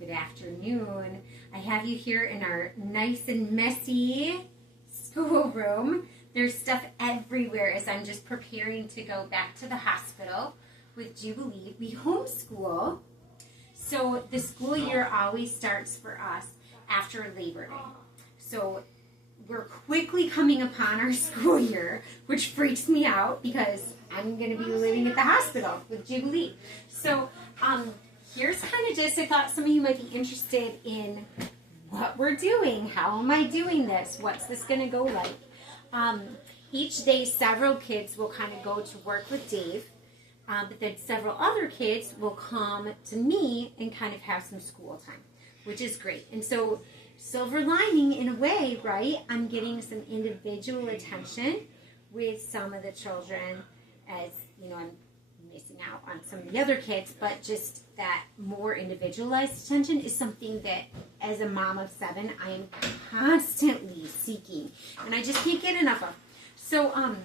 Good afternoon. I have you here in our nice and messy schoolroom. There's stuff everywhere as I'm just preparing to go back to the hospital with Jubilee. We homeschool, so the school year always starts for us after Labor Day. So we're quickly coming upon our school year, which freaks me out because I'm going to be living at the hospital with Jubilee. So here's kind of just, I thought some of you might be interested in what we're doing. How am I doing this? What's this going to go like? Each day, several kids will kind of go to work with Dave, but then several other kids will come to me and kind of have some school time, which is great. And so, silver lining in a way, right? I'm getting some individual attention with some of the children, as you know, I'm missing out on some of the other kids, but just that more individualized attention is something that as a mom of 7 I am constantly seeking, and I just can't get enough of. So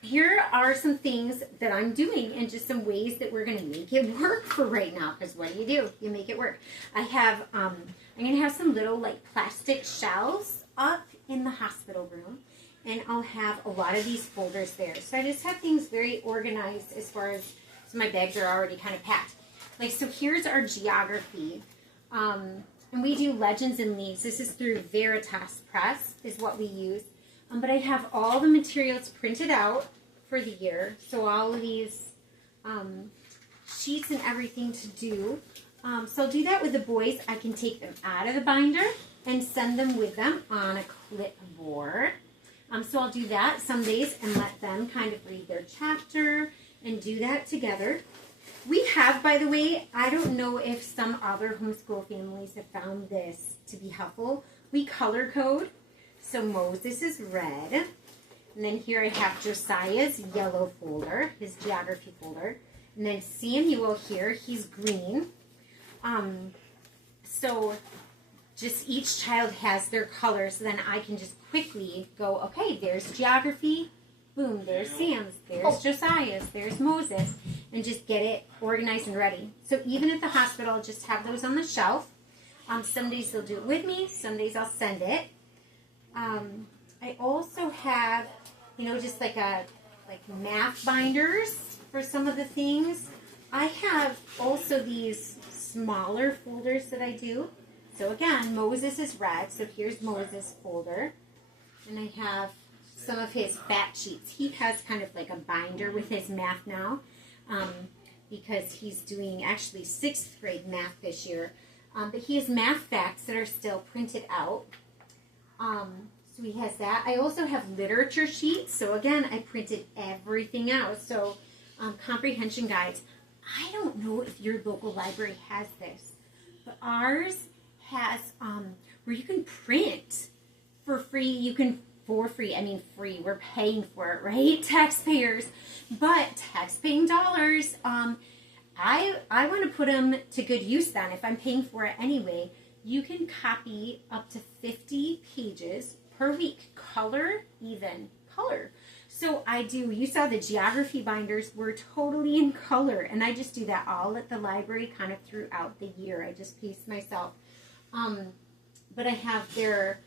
here are some things that I'm doing and just some ways that we're going to make it work for right now, because what do? You make it work. I have I'm going to have some little like plastic shelves up in the hospital room, and I'll have a lot of these folders there. So I just have things very organized as far as, so my bags are already kind of packed. Like, so here's our geography. And we do Legends and Leaves. This is through Veritas Press is what we use. But I have all the materials printed out for the year. So all of these sheets and everything to do. So I'll do that with the boys. I can take them out of the binder and send them with them on a clipboard. So I'll do that some days and let them kind of read their chapter and do that together. We have, by the way, I don't know if some other homeschool families have found this to be helpful. We color code. So Moses is red. And then here I have Josiah's yellow folder, his geography folder. And then Samuel here, he's green. So just each child has their colors, so then I can just quickly go, okay, there's geography, boom, there's Sam's, there's Josiah's, there's Moses, and just get it organized and ready. So even at the hospital, I'll just have those on the shelf. Some days they'll do it with me, some days I'll send it. I also have, you know, just like math binders for some of the things. I have also these smaller folders that I do. So again, Moses is red, so here's Moses' folder. And I have some of his fact sheets. He has kind of like a binder with his math now, because he's doing actually 6th grade math this year. But he has math facts that are still printed out. So he has that. I also have literature sheets. So again, I printed everything out. So comprehension guides. I don't know if your local library has this, but ours has where you can print for free. You can I mean free, we're paying for it, right? Taxpayers, but tax-paying dollars, I want to put them to good use then. If I'm paying for it anyway, you can copy up to 50 pages per week, color. So I do, you saw the geography binders were totally in color, and I just do that all at the library kind of throughout the year. I just pace myself. But I have their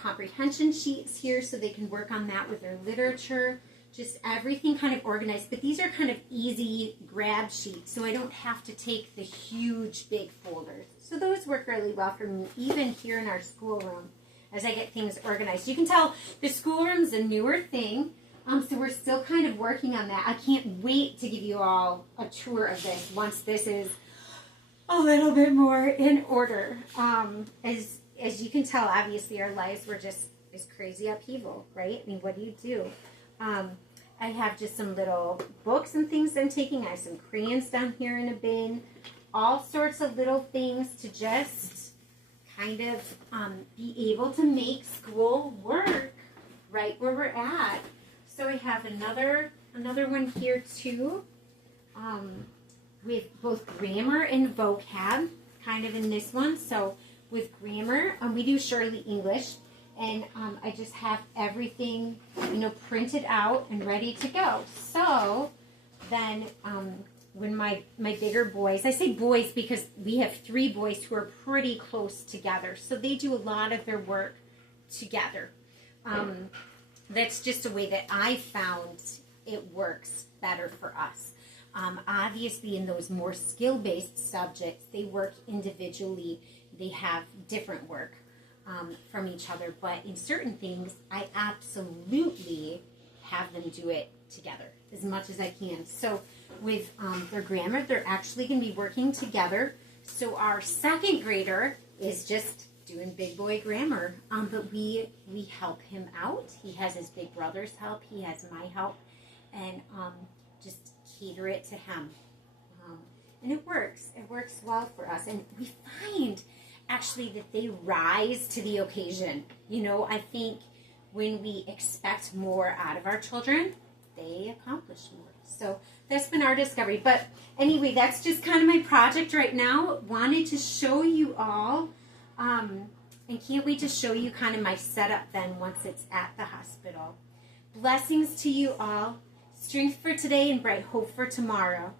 comprehension sheets here, so they can work on that with their literature. Just everything kind of organized. But these are kind of easy grab sheets, so I don't have to take the huge big folders. So those work really well for me, even here in our schoolroom, as I get things organized. You can tell the schoolroom's a newer thing, so we're still kind of working on that. I can't wait to give you all a tour of this once this is a little bit more in order. As you can tell, obviously our lives were just this crazy upheaval, right? I mean, what do you do? I have just some little books and things I'm taking. I have some crayons down here in a bin. All sorts of little things to just kind of be able to make school work right where we're at. So I have another one here too, with both grammar and vocab, kind of in this one. So with grammar, we do Shirley English, and I just have everything, you know, printed out and ready to go. So then when my bigger boys, I say boys because we have 3 boys who are pretty close together, so they do a lot of their work together. That's just a way that I found it works better for us. Obviously, in those more skill-based subjects, they work individually. They have different work from each other, but in certain things, I absolutely have them do it together as much as I can. So with their grammar, they're actually going to be working together. So our 2nd grader is just doing big boy grammar, but we help him out. He has his big brother's help. He has my help, and just cater it to him. And it works. It works well for us. And we find actually that they rise to the occasion. You know, I think when we expect more out of our children, they accomplish more. So that's been our discovery. But anyway, that's just kind of my project right now. Wanted to show you all, and can't wait to show you kind of my setup then once it's at the hospital. Blessings to you all. Strength for today and bright hope for tomorrow.